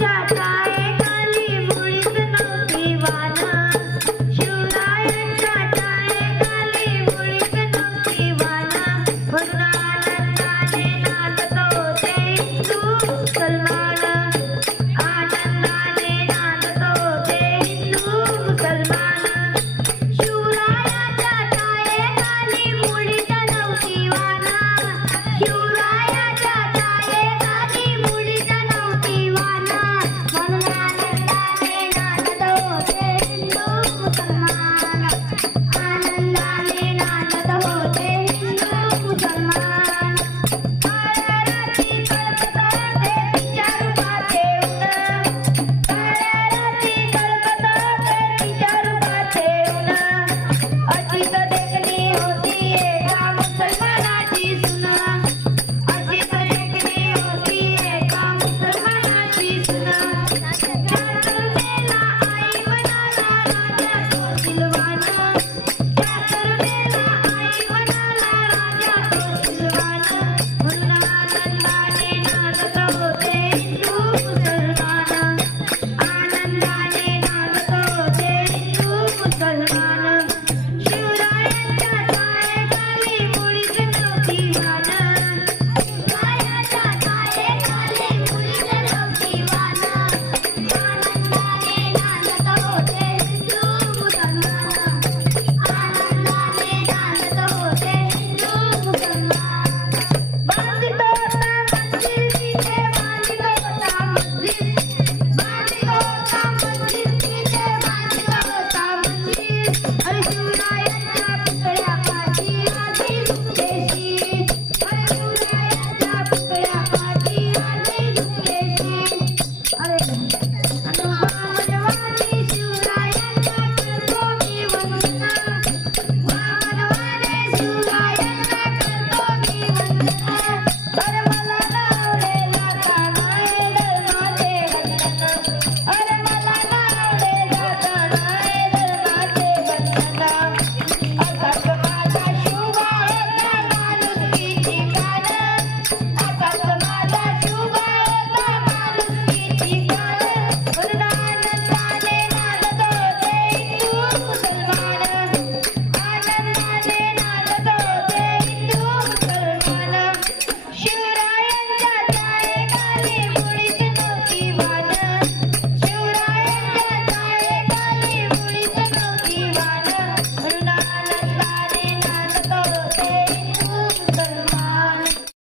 Yeah, yeah. अरे